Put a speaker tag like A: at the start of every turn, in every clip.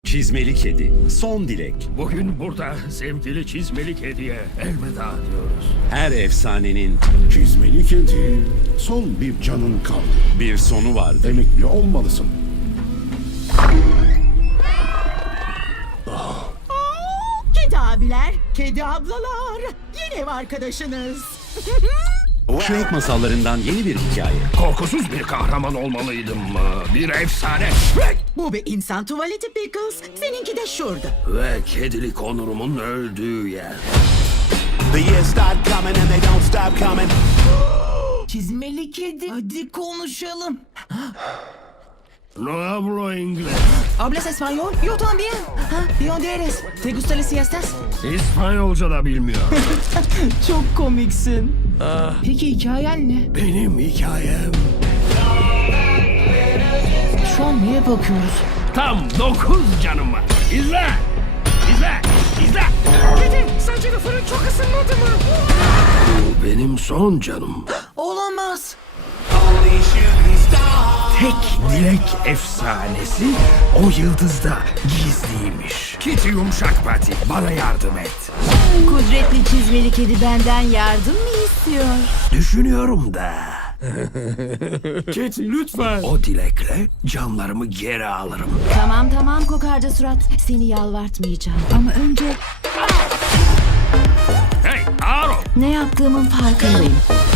A: Çizmeli Kedi, Son Dilek.
B: Bugün burada sevgili çizmeli kediye elveda diyoruz.
A: Her efsanenin
C: Çizmeli kedi, son bir canın kaldı.
A: bir sonu vardır.
C: Emekli olmalısın.
D: Kedi abiler, kedi ablalar. Yeni ev arkadaşınız.
A: Shrek masallarından yeni bir hikaye.
B: Korkusuz bir kahraman olmalıydım. Bir efsane.
D: Bu bir insan tuvaleti Pickles. Seninki de şurada.
B: Ve kedilik onurumun öldüğü yer.
E: The years start coming and they don't stop coming.
D: Çizmeli kedi. Hadi konuşalım.
B: No hablo inglés.
D: ¿Hablas español? Yo también. Ha, ¿de dónde eres? ¿Te gustan las siestas?
B: İspanyolca da bilmiyor.
D: Çok komiksin. Peki hikayen ne?
B: Benim hikayem
D: Şu an neye bakıyoruz?
B: tam 9 canım var. İzle. İzle. İzle.
D: Kedi, sence fırın çok ısınmadı mı?
B: Bu benim son canım.
D: Olamaz.
B: Tek dilek efsanesi o yıldızda gizliymiş. Kitty yumuşak pati bana yardım et.
F: Kudretli çizmeli kedi benden yardım mı istiyor?
B: Düşünüyorum da. Kitty lütfen. O dilekle canlarımı geri alırım.
F: Tamam kokarca surat. Seni yalvartmayacağım. Ama önce
B: Hey Aro.
F: ne yaptığımın farkındayım.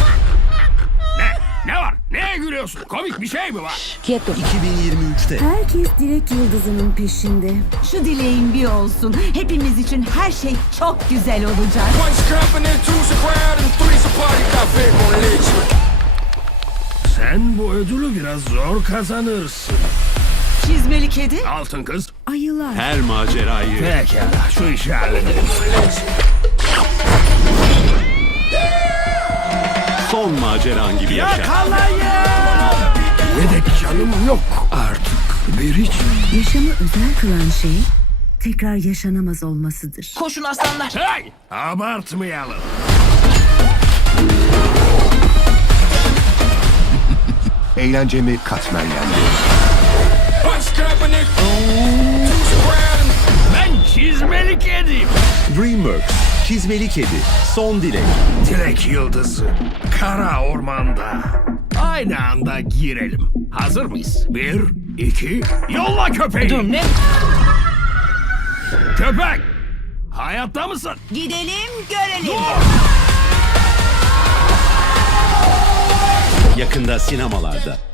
B: Ne var? Neye gülüyorsun? Komik bir şey mi var?
F: Quieto.
A: 2023'te
F: Herkes dilek yıldızının peşinde. Şu dileğin bir olsun. Hepimiz için her şey çok güzel olacak.
B: Sen bu ödülü biraz zor kazanırsın.
D: Çizmeli kedi.
B: Altın kız.
F: Ayılar.
A: her macerayı
B: Pekala şu işi halledelim.
A: son maceran gibi yaşa.
B: Yedek canım yok artık. Bir hiç.
G: Yaşamı özel kılan şey tekrar yaşanamaz olmasıdır.
D: Koşun aslanlar.
B: Hey! Abartmayalım.
C: Eğlencemi katmerlendi.
B: Ben çizmeli kediyim.
A: DreamWorks, Çizmeli Kedi, Son Dilek.
B: Dilek yıldızı. Kara ormanda. Aynı anda girelim. Hazır mıyız? 1, 2, yolla köpeği.
D: Dur ne?
B: Köpek! Hayatta mısın?
F: Gidelim görelim.
A: Yakında sinemalarda.